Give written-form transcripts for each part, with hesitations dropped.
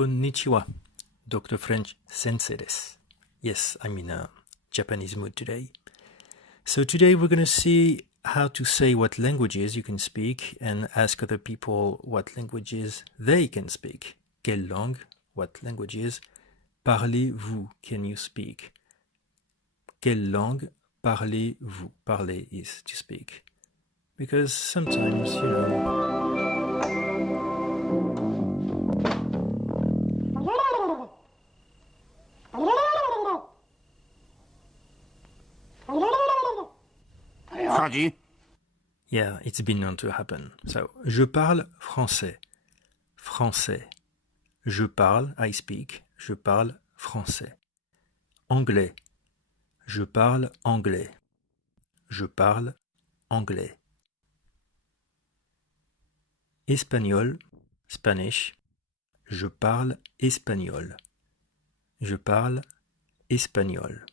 Konnichiwa. Dr. French Sensei desu. Yes, I'm in a Japanese mood today. So today we're going to see how to say what languages you can speak and ask other people what languages they can speak. Quelle langue? What languages? Parlez-vous? Can you speak? Quelle langue parlez-vous? Parler is to speak. Because sometimes, yeah, it's been known to happen. So, je parle français. Français. Je parle, I speak. Je parle français. Anglais. Je parle anglais. Je parle anglais. Espagnol, Spanish. Je parle espagnol. Je parle espagnol.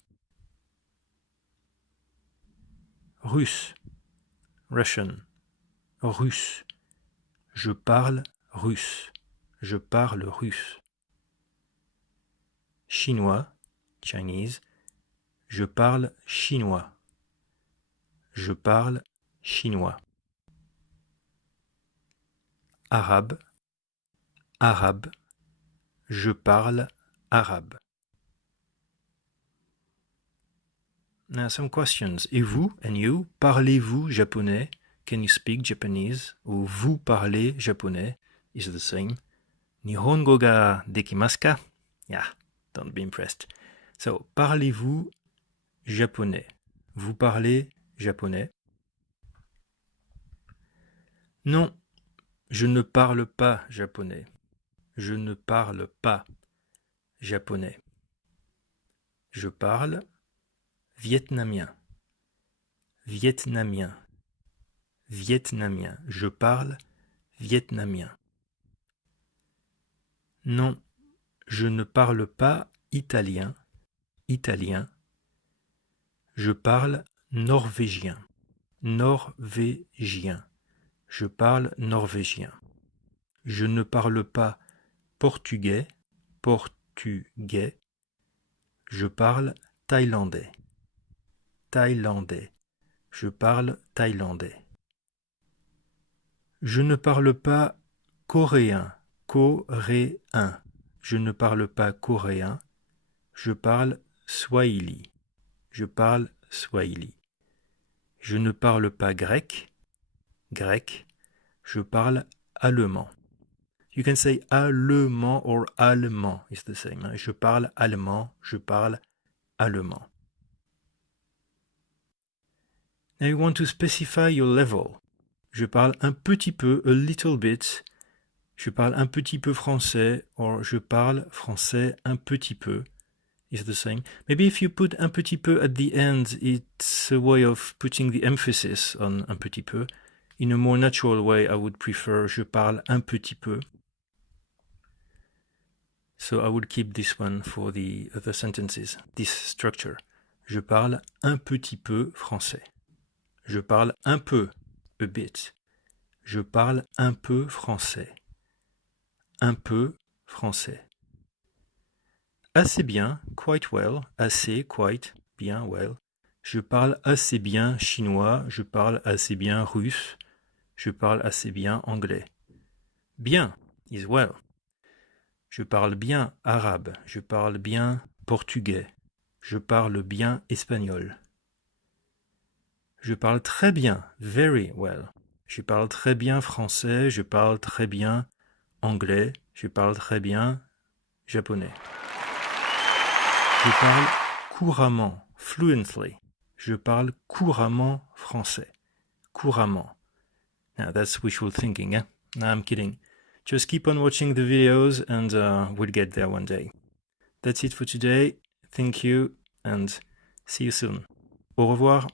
Russe, Russian. Russe. Je parle russe. Je parle russe. Chinois, Chinese. Je parle chinois. Je parle chinois. Arabe, arabe. Je parle arabe. Now some questions. Et vous, and you, parlez-vous japonais? Can you speak Japanese? Ou vous parlez japonais? Is the same. Nihongo ga dekimasu ka? Yeah, don't be impressed. So, parlez-vous japonais? Vous parlez japonais? Non, je ne parle pas japonais. Je ne parle pas japonais. Je parle vietnamien. Vietnamien. Vietnamien. Je parle vietnamien. Non, je ne parle pas italien. Italien. Je parle norvégien. Norvégien. Je parle norvégien. Je ne parle pas portugais. Portugais. Je parle thaïlandais. Thaïlandais. Je parle thaïlandais. Je ne parle pas coréen. Coréen. Je ne parle pas coréen. Je parle swahili. Je parle swahili. Je ne parle pas grec. Grec. Je parle allemand. You can say allemand or allemand. It's the same. Je parle allemand. Je parle allemand. Now you want to specify your level. Je parle un petit peu, a little bit. Je parle un petit peu français, or je parle français un petit peu. Is the same. Maybe if you put un petit peu at the end, it's a way of putting the emphasis on un petit peu. In a more natural way, I would prefer je parle un petit peu. So I would keep this one for the other sentences, this structure. Je parle un petit peu français. Je parle un peu, a bit. Je parle un peu français. Un peu français. Assez bien, quite well. Assez, quite, bien, well. Je parle assez bien chinois. Je parle assez bien russe. Je parle assez bien anglais. Bien is well. Je parle bien arabe. Je parle bien portugais. Je parle bien espagnol. Je parle très bien, very well. Je parle très bien français. Je parle très bien anglais. Je parle très bien japonais. Je parle couramment, fluently. Je parle couramment français. Couramment. Now that's wishful thinking, eh? No, I'm kidding. Just keep on watching the videos and we'll get there one day. That's it for today. Thank you and see you soon. Au revoir.